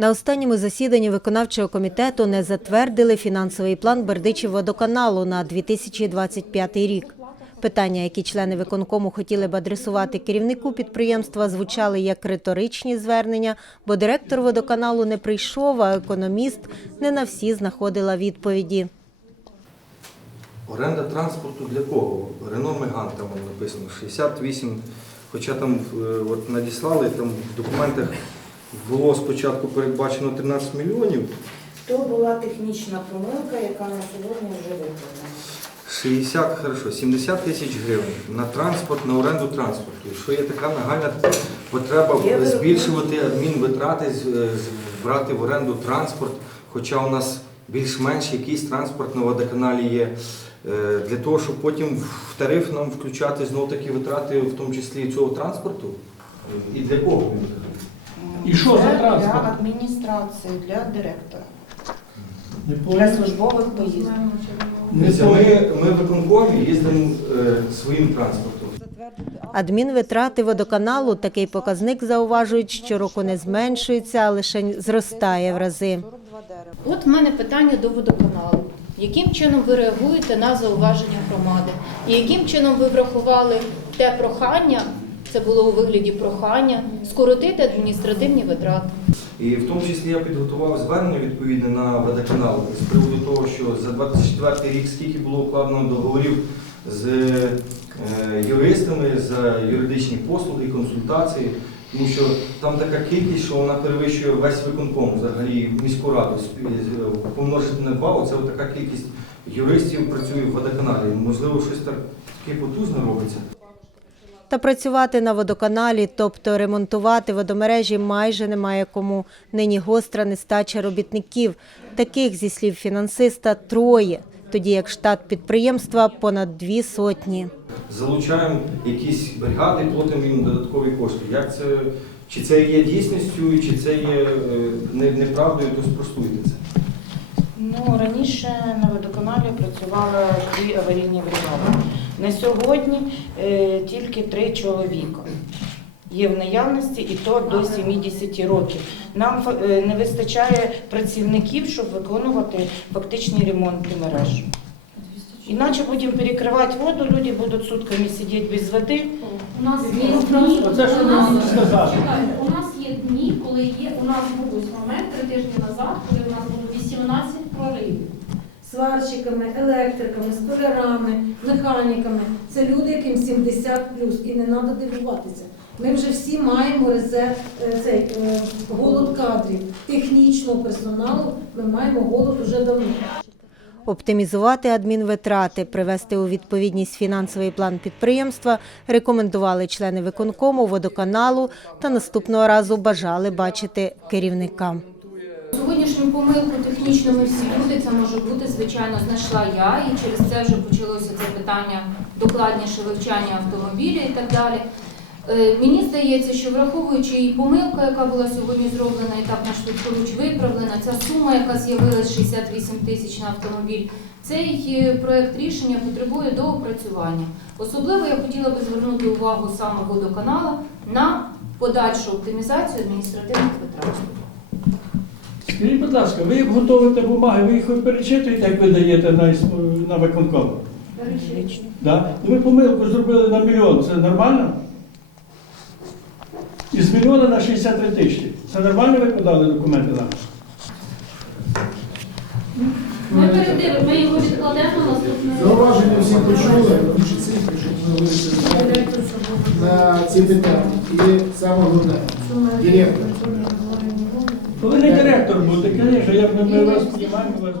На останньому засіданні виконавчого комітету не затвердили фінансовий план Бердичів-водоканалу на 2025 рік. Питання, які члени виконкому хотіли б адресувати керівнику підприємства, звучали як риторичні звернення, бо директор водоканалу не прийшов, а економіст не на всі знаходила відповіді. Оренда транспорту для кого? Рено Меган там написано 68. Хоча там е, от надіслали, там в документах було спочатку передбачено 13 мільйонів, То була технічна помилка, яка на сьогодні вже виправлена. 60, хорошо, 70 тисяч гривень на транспорт, на оренду транспорту. Якщо є така нагальна потреба Є збільшувати адмінвитрати, з- з- брати в оренду транспорт, хоча у нас більш-менш якийсь транспорт на водоканалі є, е, для того, щоб потім в тариф нам включати знов такі витрати, в тому числі цього транспорту. І для кого він? І що за транспорт? Для адміністрації, для директора, Не для понял. службових поїздок. Не Дивіться, понял. Ми, ми в виконкомі їздимо е, своїм транспортом. Адмінвитрати водоканалу такий показник зауважують, щороку не зменшується, а лише зростає в рази. От в мене питання до водоканалу. Яким чином ви реагуєте на зауваження громади? І яким чином ви врахували те прохання, це було у вигляді прохання, скоротити адміністративні витрати? І в тому числі я підготував звернення відповідне на водоканал з приводу того, що за 24 рік скільки було укладено договорів з е, юристами за юридичні послуги, консультації, тому що там така кількість, що вона перевищує весь виконком, взагалі міську раду помножити на два. Оце така кількість юристів працює в водоканалі. Можливо, щось так таке потужне робиться. Та працювати на водоканалі, тобто ремонтувати водомережі, майже немає кому. Нині гостра нестача робітників. Таких, зі слів фінансиста, троє, тоді як штат підприємства понад дві сотні. залучаємо якісь бригади, платимо їм додаткові кошти. Як це, чи це є дійсністю, чи це є е, не- неправдою, то спростуйте це. Ну, раніше на водоканалі працювали дві аварійні бригади. На сьогодні е, тільки три чоловіка. Є в наявності і то до 70 років. Нам е, не вистачає працівників, щоб виконувати фактичні ремонти мереж. Іначе будемо перекривати воду, люди будуть сутками сидіти без води. У нас є дні, Оце що у нас- чекайте, у нас є дні, коли є, у нас був момент три тижні назад, коли у нас було 18 проривів. Сварщиками, електриками, столярами, механіками. Це люди, яким 70 плюс, і не треба дивуватися. Ми вже всі маємо резерв, е, цей е, голод кадрів, технічного персоналу. Ми маємо голод уже давно. Оптимізувати адмінвитрати, привести у відповідність фінансовий план підприємства рекомендували члени виконкому, водоканалу та наступного разу бажали бачити керівника. Сьогоднішню помилку технічно ми всі люди, це може бути, звичайно, знайшла я, і через це вже почалося це питання докладніше вивчання автомобіля і так далі. Е, Мені здається, що враховуючи і помилку, яка була сьогодні зроблена, і так на швидкоруч виправлена, ця сума, яка з'явилась 68 тисяч на автомобіль, цей е, проект рішення потребує доопрацювання. Особливо я хотіла би звернути увагу саме водоканала на подальшу оптимізацію адміністративних витрат. Скажіть, будь ласка, ви як готуєте бумаги, ви їх перечитуєте, як ви даєте на, на виконком? Да? Ну, Ви помилку зробили на мільйон, це нормально? Із мільйона на 63 тисячі. Це нормально ви подали документи нам? Ми передивимо, ми його відкладемо наступне. Зауваження всі почули, інші цифри, щоб ми вирішили на ці питання. І саме головне, директор. Не директор звісно, я б ми вас розуміємо, вас